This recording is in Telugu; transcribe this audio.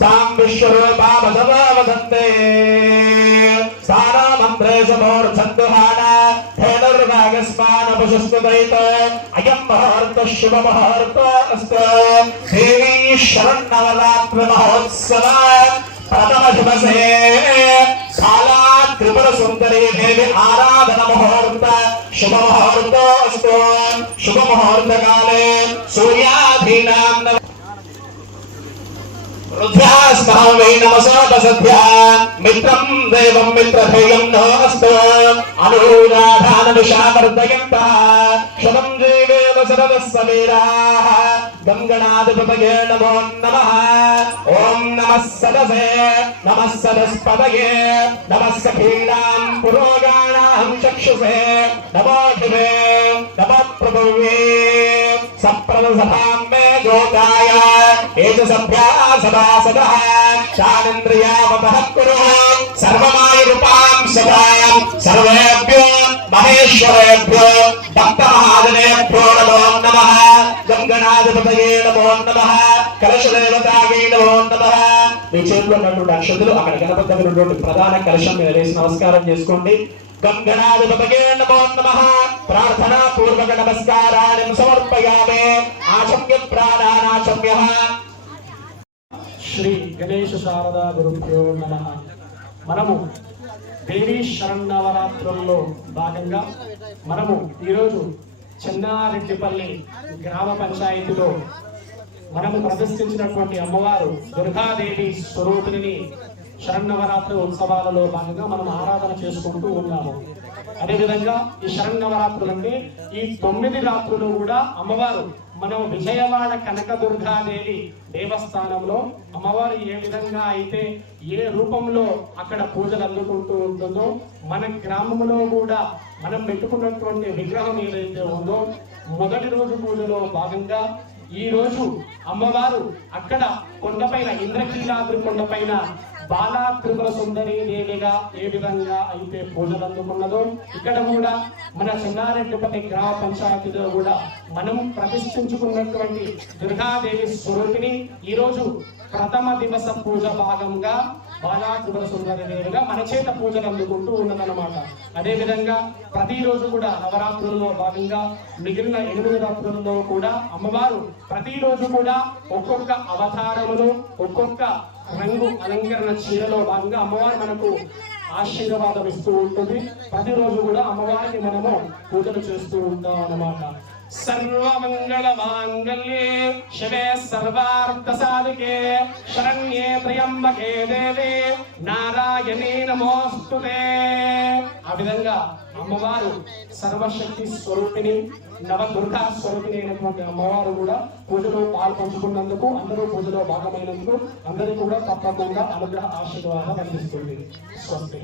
స్థాం విశ్వరూపా వసవా వదంతే స్థానామంత్రే సమోర్ధంతుహాన ధేనుర్వాగస్మాన పశుస్తుదైత అయం మహోర్త శుభ మహోర్త అస్తు దేవీ శరణవరాత్రి మహోత్సవ ప్రథమ దివసే కాలా త్రిపుర సుందరీ దేవి ఆరాధన వై నమసోపసద్భ్య మిత్రం దేవం మిత్రధేయం నోస్తు అనురాధాన శతం జీవేవ శరద గంగణాధిపతయే నమో నమః ఓం నమః సదసే నమః సదస్పతయే నమః సఖీనాం పురోగాణాం చక్షుసే నమో దివే నమః ప్రభువే సప్రదసభాం మే గోకాయ ఏజసభ్యా సదాసదః శానింద్రియావతః కురు సర్వమాయురుపాం సదాయం సర్వేభ్యో మహేశ్వరేభ్యో భక్తమహాజనేభ్యో నమో నమః గంగనాధిపతయే నమో నమః కలశదేవతాయే నమో నమః మీ చేతిలో ఉన్నటువంటి అక్షతులు అక్కడ గణపతి దగ్గర ఉన్నటువంటి ప్రధాన కలశం మీద వేసి నమస్కారం చేసుకోండి. గంగనాధిపతయే నమో. నమః ప్రార్థనా పూర్వక నమస్కారాన్ని సమర్పయామే. ఆచమ్య ప్రాణానాచమ్య శ్రీ గణేష శారదా గురుభ్యో నమ. మనము దేవీ శరణవరాత్రంలో భాగంగా మనము ఈరోజు చెన్నారెడ్డిపల్లి గ్రామ పంచాయతీలో మనము ప్రదర్శించినటువంటి అమ్మవారు దుర్గాదేవి స్వరూపిణిని శరణవరాత్రి ఉత్సవాలలో భాగంగా మనం ఆరాధన చేసుకుంటూ ఉన్నాము. అదేవిధంగా ఈ శరణవరాత్రులు అంటే ఈ తొమ్మిది రాత్రులు కూడా అమ్మవారు మనం విజయవాడ కనకదుర్గాదేవి దేవస్థానంలో అమ్మవారు ఏ విధంగా అయితే ఏ రూపంలో అక్కడ పూజలు అందుకుంటూ ఉంటుందో మన గ్రామంలో కూడా మనం పెట్టుకున్నటువంటి విగ్రహం ఏదైతే ఉందో మొదటి రోజు పూజలో భాగంగా ఈ రోజు అమ్మవారు అక్కడ కొండపైన ఇంద్రకీలాద్రి కొండపైన బాలా త్రిపుర సుందరి దేవిగా ఏ విధంగా అయితే పూజలు అందుకున్నదో ఇక్కడ కూడా మన చెన్నారెడ్డిపల్లి గ్రామ పంచాయతీలో కూడా మనం ప్రతిష్ఠించుకున్నటువంటి దుర్గాదేవి స్వరూపిణి ఈరోజు ప్రథమ దివస పూజ భాగంగా బాలా త్రిపుర సుందరి దేవిగా మన చేత పూజలు అందుకుంటూ ఉన్నదన్నమాట. అదేవిధంగా ప్రతిరోజు కూడా నవరాత్రుల్లో భాగంగా మిగిలిన ఎనిమిది రాత్రుల్లో కూడా అమ్మవారు ప్రతిరోజు కూడా ఒక్కొక్క అవతారమును ఒక్కొక్క రంగు అలంకరణ చీరలో భాగంగా అమ్మవారు మనకు ఆశీర్వాదం ఇస్తూ ఉంటుంది. ప్రతిరోజు కూడా అమ్మవారికి మనము పూజలు చేస్తూ ఉంటాం అన్నమాట. సర్వమంగళ మాంగళ్యే శివే సర్వార్థ సాధికే శరణ్యే త్రయంబకే దేవే నారాయణే నమోస్తుతే. ఆ విధంగా అమ్మవారు సర్వశక్తి స్వరూపిణి నవదుర్గా స్వరూపిణి అయినటువంటి అమ్మవారు కూడా పూజలో పాల్పంచుకున్నందుకు అందరూ పూజలో భాగమైనందుకు అందరూ కూడా తప్పకుండా అనుగ్రహ ఆశీర్వాదం అందిస్తుంది. స్వస్తి.